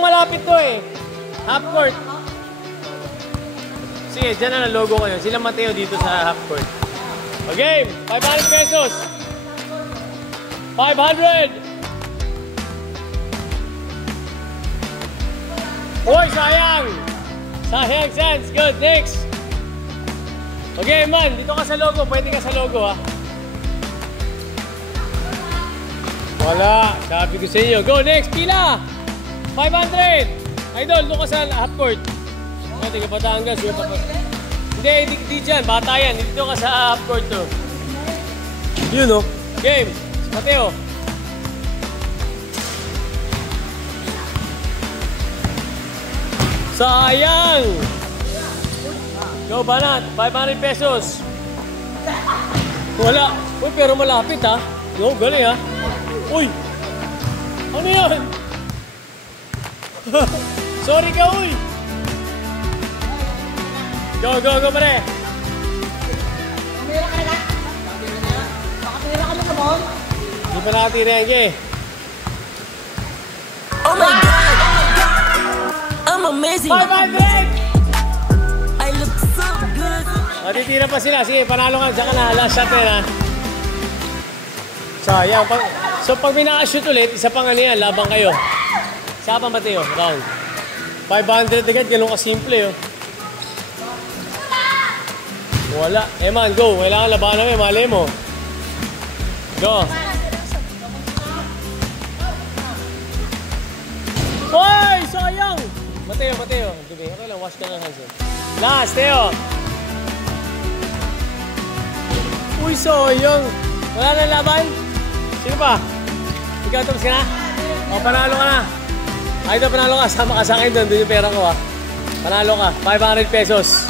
Masyadong malapit to eh. Half court. Sige, dyan na logo kayo. Sila Mateo dito sa half court. Okay, 500 pesos. 500. Uy, sayang. Sayang, Sans. Good, next. Okay, man. Dito ka sa logo. Pwede ka sa logo, ha. Wala. Sabi ko sa inyo. Go, next. Pila. 500. Idol, doon ka sa half court. Hindi ka Batangas. Hindi dyan. Bata yan. Dito ka sa half court, to. Yun, no? Game. Mateo. Sayang! Go, Banat. 500 pesos. Wala. Uy, pero malapit, ha? Go, galing, ha? Uy! Ano yan? Sorry ka, uy! Go, pare! Pamira ka na? Pakapira ka na sa ball? Hindi pa nakatira yan, Jay. Oh my God! I'm amazing! 500! I look so good! Matitira pa sila. Sige, panalo ka. Diyan ka na. Last shot na, ha? Sayang. So, pag may nakashoot ulit, isa pang ano yan, labang kayo. Saan pa, Mateo? Round. 500 agad. Ganun kasimple, oh. Wala. Man, go. Kailangan labanan mo, mali mo. Go. Hoy! Sayang! Mateo. Okay lang, wash ka ng hands. Last, Teo. Uy, sayang. Wala na laban? Sino pa? Ikaw, tapos ka na? O, panalo ka na. Ay, ito, panalo ka. Sama ka sa akin doon. Doon yung pera ko, ha. Panalo ka. 500 pesos.